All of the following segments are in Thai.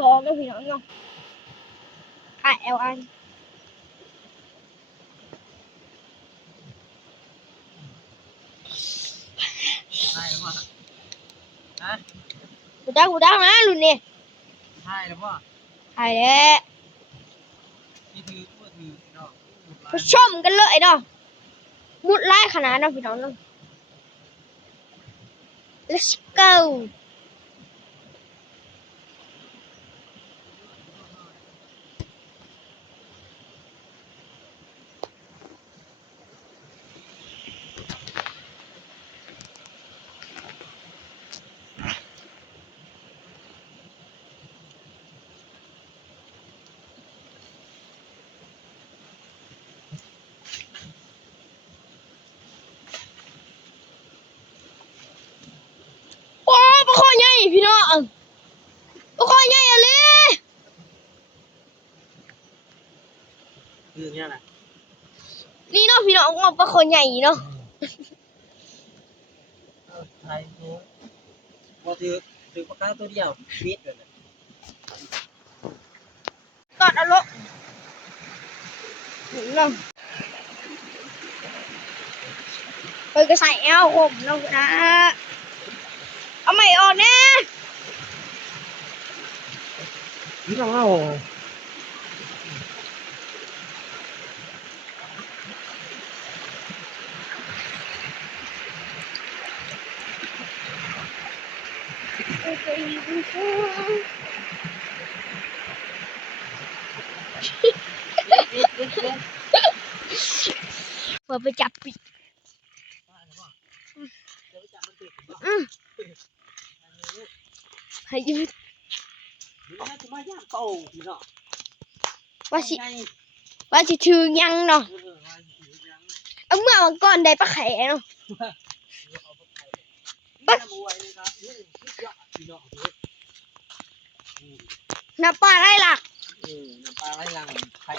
ทองก็พี่น้องเนาะLN ใช่หรือเปล่าฮะกูดังนะรุ่นนี้ใช่หรือเปล่าใช่แล้ว ที่ถือพูดถือเนาะไปชมกันเลยเนาะมุดไล่ขนาดนั้นพี่น้องเนาะ let's go โอ้ปลาคอใหญ่พี่น้องปลาคอใหญ่อะเลย คือเนี่ยแหละ นี่เนาะพี่น้องเอาปลาคอใหญ่เนาะ ไทยโน้พอถือปากกาตัวเดียวปิดเลย ตอดอารมณ์เนาะเฮ้ยก็ใส่แอลผมเนาะนะเอาไม่ออกแน่ นี่เราเอาเปิดไปจับปิดให้ยืดว่าสิถือยังเนาะเอาเมื่อวันก่อนได้ปลาแขเนาะน้ำปลาไรหลัก น้ำปลาไร้ลังไข่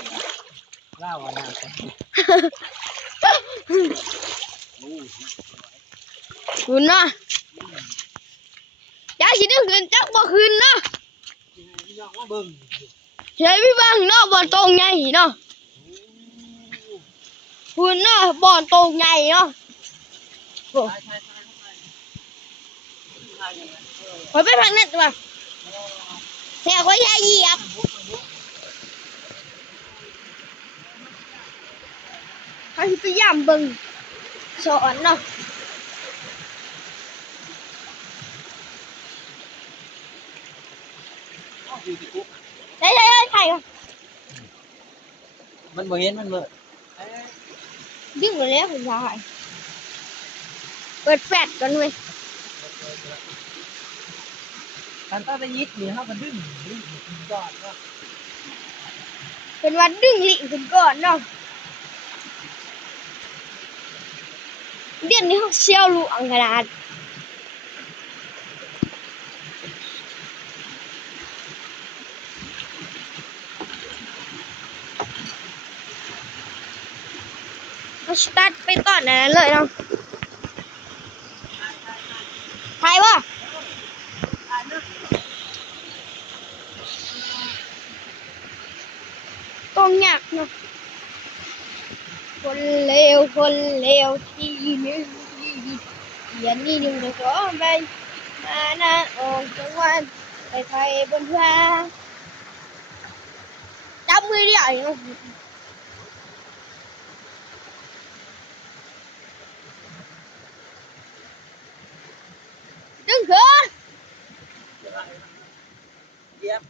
ล่าวน้ำคุณเนาะยายสิได้ขึ้นจักบ่ขึ้นเนาะ พี่น้องว่าเบิ่ง เฮ้ยพี่บังเนาะบ่อนตรงใหญ่เนาะคุณเนาะบ่อนตรงใหญ่เนาะไปพังนั่นตัวแถวก็ยายเหยียบเขาพยายามเบิ่งสอนเนาะได้ใครครับ มันบ่เห็นมันเบิ่ง ดึงมาแล้วผมถ่ายเปิดแฟลชกันเว้ย การต้านยิดนี่ครับมันดึงก่อนเนาะ เป็นวันดึงลิงขึ้นก่อนเนาะเดี๋ยวนี้เขาเชี่ยวลูกอังกฤษเขาสตาร์ทไปก่อนนั้นเลยเนาะใครวะต้องยากเนาะคนเลวที่หนึ่งเขียนนี่หนึ่งเดี๋ยวก็ไปมานะออกจังหวัดไปไทยบนฟ้าจับมือเดียวเนาะดึงขึ้น เย็บ